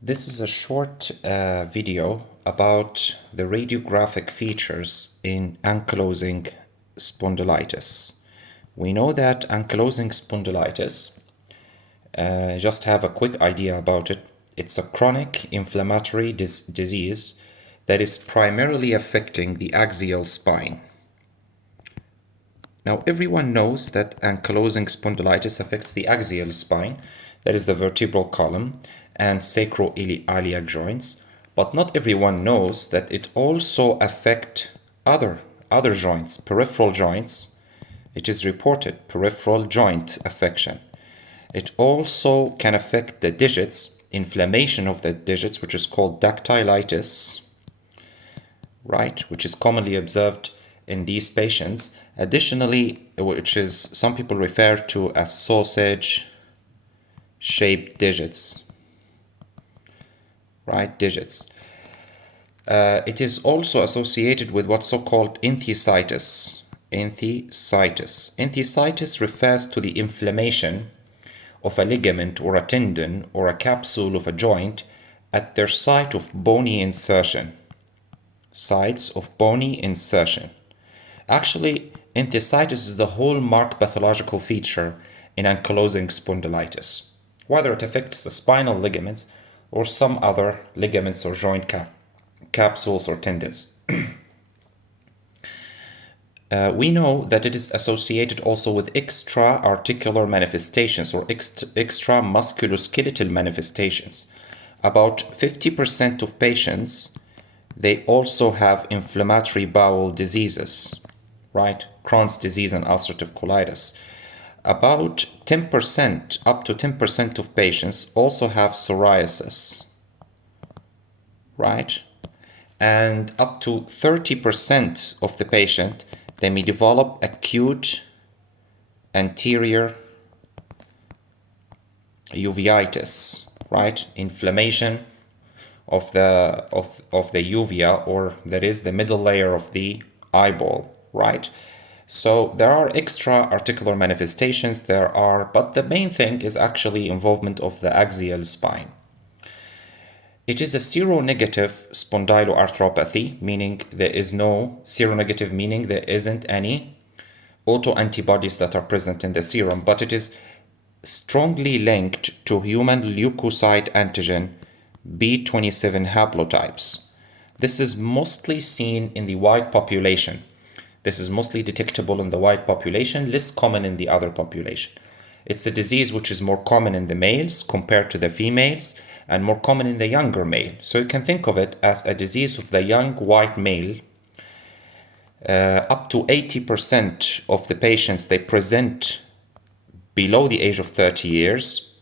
This is a short video about the radiographic features in ankylosing spondylitis. We know that ankylosing spondylitis, just have a quick idea about it, it's a chronic inflammatory disease that is primarily affecting the axial spine. Now, everyone knows that ankylosing spondylitis affects the axial spine, that is the vertebral column, and sacroiliac joints, but not everyone knows that it also affects other joints, peripheral joints. It is reported peripheral joint affection. It also can affect the digits, inflammation of the digits, which is called dactylitis, right, which is commonly observed in these patients. Additionally, which is some people refer to as sausage-shaped digits, right, digits. It is also associated with what's so-called enthesitis. Enthesitis refers to the inflammation of a ligament or a tendon or a capsule of a joint at their site of bony insertion. Sites of bony insertion. Actually, enthesitis is the hallmark pathological feature in ankylosing spondylitis, whether it affects the spinal ligaments or some other ligaments or joint capsules or tendons. We know that it is associated also with extra-articular manifestations or extra musculoskeletal manifestations. About 50% of patients, they also have inflammatory bowel diseases, right? Crohn's disease and ulcerative colitis. About 10%, up to 10% of patients also have psoriasis, right? And up to 30% of the patient, they may develop acute anterior uveitis, right? Inflammation of the uvea, or that is the middle layer of the eyeball, right? So there are extra articular manifestations, but the main thing is actually involvement of the axial spine. It is a seronegative spondyloarthropathy, meaning there is no seronegative, meaning there isn't any autoantibodies that are present in the serum, but it is strongly linked to human leukocyte antigen B27 haplotypes. This is mostly seen in the white population. This is mostly detectable in the white population, less common in the other population. It's a disease which is more common in the males compared to the females, and more common in the younger male. So you can think of it as a disease of the young white male. Up to 80% of the patients, they present below the age of 30 years,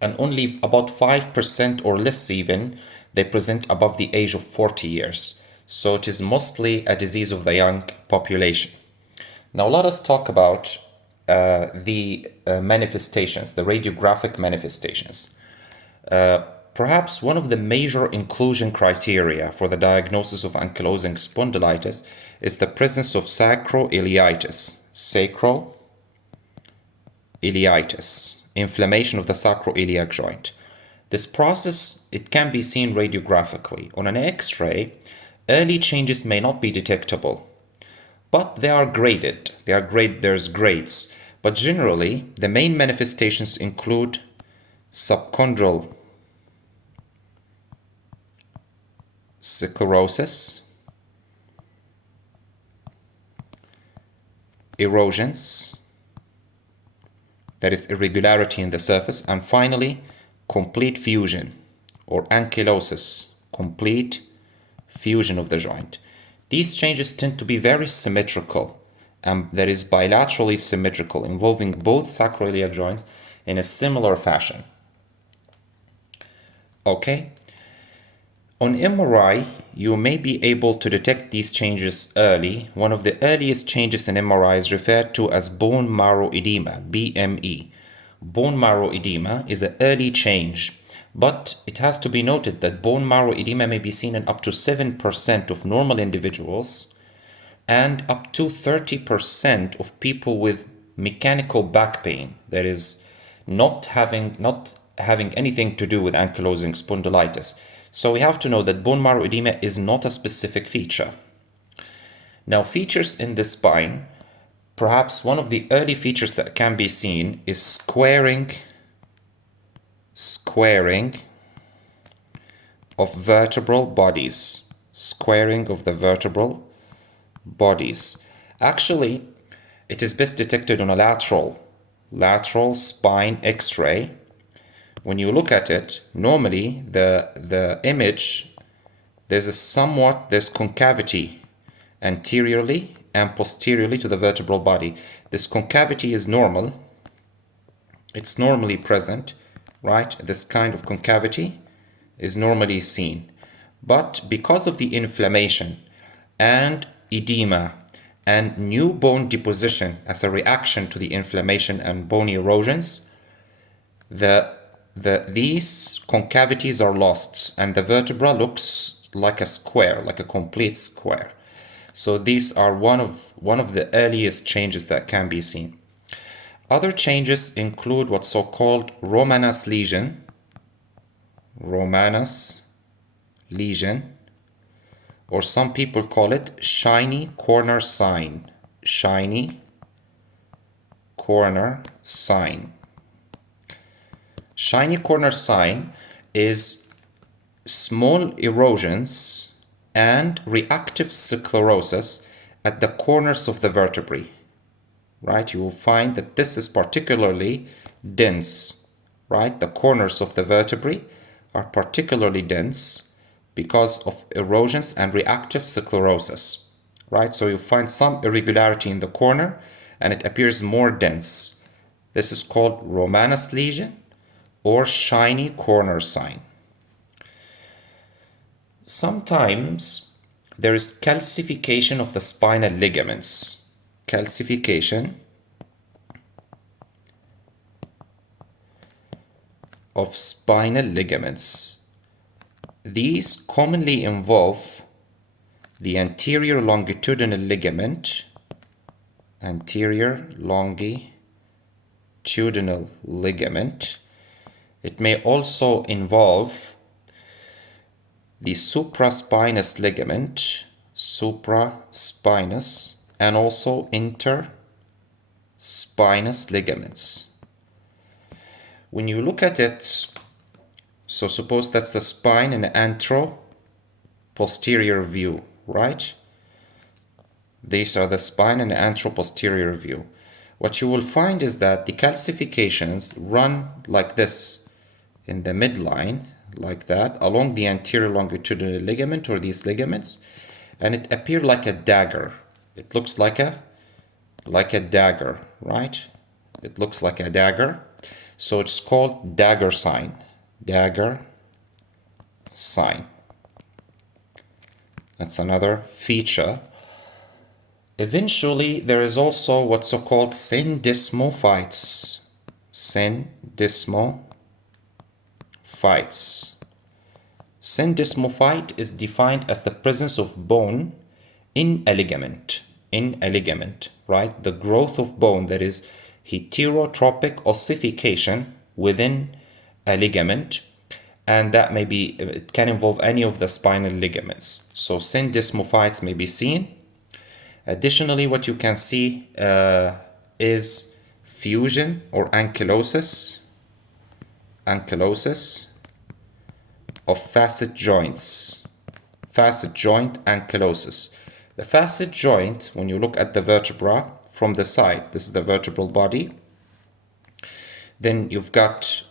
and only about 5% or less even, they present above the age of 40 years. So it is mostly a disease of the young population. Now let us talk about the manifestations, the radiographic manifestations. Perhaps one of the major inclusion criteria for the diagnosis of ankylosing spondylitis is the presence of sacroiliitis. Sacroiliitis, inflammation of the sacroiliac joint. This process, it can be seen radiographically. On an X-ray, early changes may not be detectable, but they are graded. There's grades. But generally, the main manifestations include subchondral sclerosis, erosions, that is irregularity in the surface, and finally, complete fusion or ankylosis, complete fusion of the joint. These changes tend to be very symmetrical, and that is bilaterally symmetrical, involving both sacroiliac joints in a similar fashion. Okay? On MRI, you may be able to detect these changes early. One of the earliest changes in MRI is referred to as bone marrow edema, BME. Bone marrow edema is an early change, but it has to be noted that bone marrow edema may be seen in up to 7% of normal individuals and up to 30% of people with mechanical back pain, that is not having anything to do with ankylosing spondylitis. So we have to know that bone marrow edema is not a specific feature. Now, features in the spine, perhaps one of the early features that can be seen is squaring of vertebral bodies. Squaring of the vertebral bodies. Actually, it is best detected on a lateral spine X-ray. When you look at it, normally the image, there's concavity anteriorly and posteriorly to the vertebral body. This concavity is normal. It's normally present, right? This kind of concavity is normally seen. But because of the inflammation and edema and new bone deposition as a reaction to the inflammation and bone erosions, these concavities are lost and the vertebra looks like a square, like a complete square. So these are one of the earliest changes that can be seen. Other changes include what's so-called Romanas lesion, or some people call it shiny corner sign. Shiny corner sign. Shiny corner sign is small erosions and reactive sclerosis at the corners of the vertebrae. Right? You will find that this is particularly dense. Right? The corners of the vertebrae are particularly dense because of erosions and reactive sclerosis. Right? So you find some irregularity in the corner and it appears more dense. This is called Romanas lesion or shiny corner sign. Sometimes there is calcification of the spinal ligaments. Calcification of spinal ligaments. These commonly involve the anterior longitudinal ligament, It may also involve the supraspinous ligament, and also interspinous ligaments. When you look at it, so suppose that's the spine in the antero-posterior view, right? These are the spine and the antero-posterior view. What you will find is that the calcifications run like this in the midline, like that, along the anterior longitudinal ligament or these ligaments, and it appears like a dagger. It looks like a dagger, right? It looks like a dagger. So it's called dagger sign. Dagger sign. That's another feature. Eventually, there is also what's so-called syndesmophytes. Syndesmophyte is defined as the presence of bone in a ligament, right? The growth of bone, that is heterotropic ossification within a ligament, and that it can involve any of the spinal ligaments. So syndesmophytes may be seen. Additionally, what you can see is fusion or ankylosis of facet joints. Facet joint ankylosis. The facet joint, when you look at the vertebra from the side, this is the vertebral body, then you've got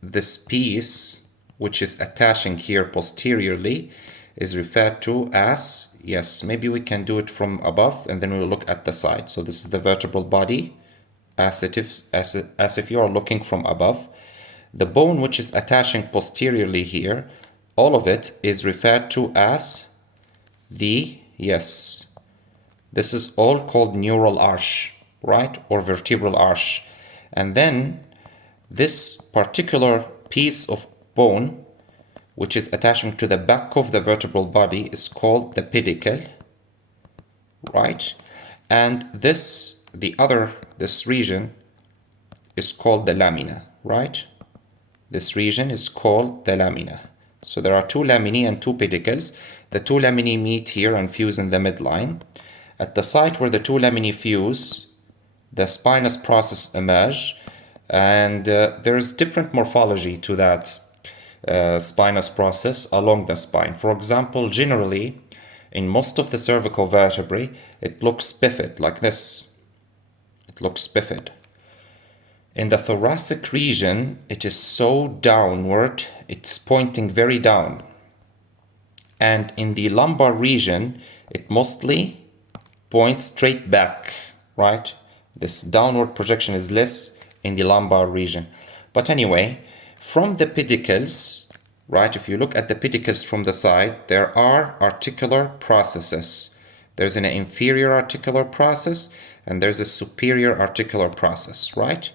this piece which is attaching here posteriorly is referred to as, yes, maybe we can do it from above and then we'll look at the side. So this is the vertebral body as if you are looking from above. The bone which is attaching posteriorly here, all of it is referred to as this is all called neural arch, right? Or vertebral arch. And then this particular piece of bone which is attaching to the back of the vertebral body is called the pedicle, right? And this region is called the lamina. right? This region is called the lamina. So there are two laminae and two pedicles. The two laminae meet here and fuse in the midline. At the site where the two laminae fuse, the spinous process emerge, and there's different morphology to that spinous process along the spine. For example, generally, in most of the cervical vertebrae, it looks bifid, like this. It looks bifid. In the thoracic region, it is so downward, it's pointing very down. And in the lumbar region, it mostly points straight back, right? This downward projection is less in the lumbar region. But anyway, from the pedicles, right, if you look at the pedicles from the side, there are articular processes. There's an inferior articular process and there's a superior articular process, right?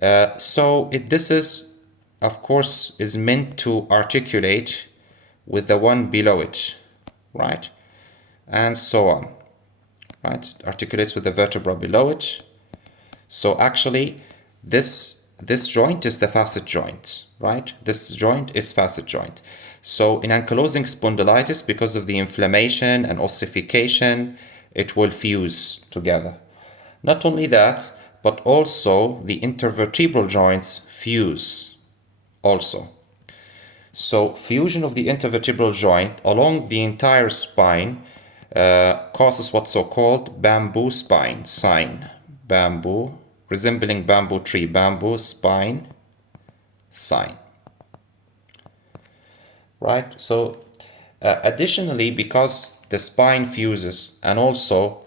This is, of course, is meant to articulate with the one below it, right? And so on, right? Articulates with the vertebra below it. So actually, this joint is the facet joint, right? This joint is facet joint. So in ankylosing spondylitis, because of the inflammation and ossification, it will fuse together. Not only that, but also the intervertebral joints fuse also. So fusion of the intervertebral joint along the entire spine causes what's so-called bamboo spine sign. Bamboo, resembling bamboo tree, bamboo spine sign. Right? So additionally, because the spine fuses and also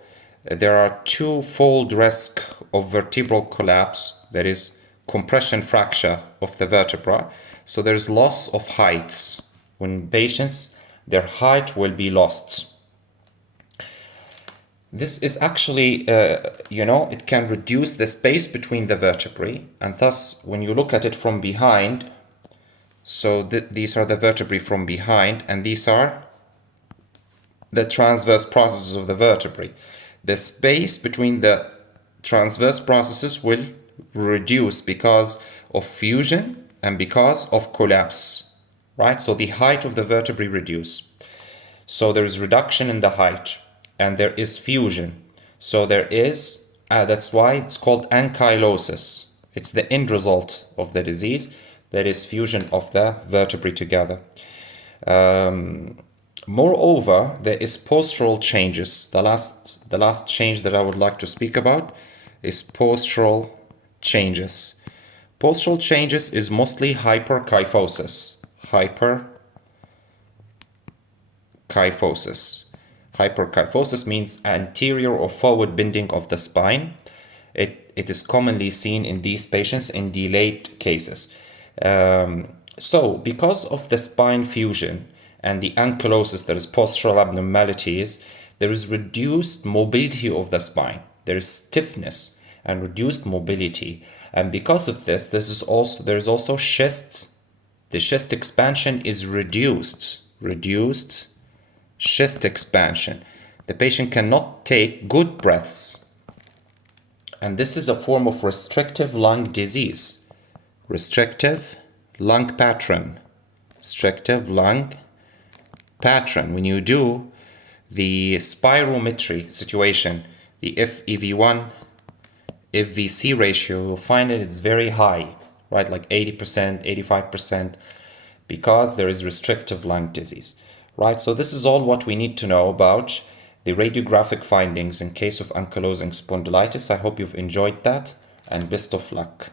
there are two-fold risk of vertebral collapse, that is compression fracture of the vertebra. So there's loss of height. When patients, their height will be lost. This is actually, it can reduce the space between the vertebrae, and thus when you look at it from behind, so these are the vertebrae from behind, and these are the transverse processes of the vertebrae. The space between the transverse processes will reduce because of fusion and because of collapse, right? So the height of the vertebrae reduce. So there is reduction in the height and there is fusion. So there is, that's why it's called ankylosis. It's the end result of the disease. There is fusion of the vertebrae together. Moreover, there is postural changes. The last change that I would like to speak about is postural changes. Postural changes is mostly hyperkyphosis. Hyperkyphosis means anterior or forward bending of the spine. It is commonly seen in these patients in delayed cases. So because of the spine fusion and the ankylosis, there is postural abnormalities, there is reduced mobility of the spine. There is stiffness and reduced mobility. And because of this, there is also chest. The chest expansion is reduced chest expansion. The patient cannot take good breaths. And this is a form of restrictive lung disease. Restrictive lung pattern. When you do the spirometry situation, the FEV1, FVC ratio, you'll find that it's very high, right? Like 80%, 85%, because there is restrictive lung disease, right? So this is all what we need to know about the radiographic findings in case of ankylosing spondylitis. I hope you've enjoyed that, and best of luck.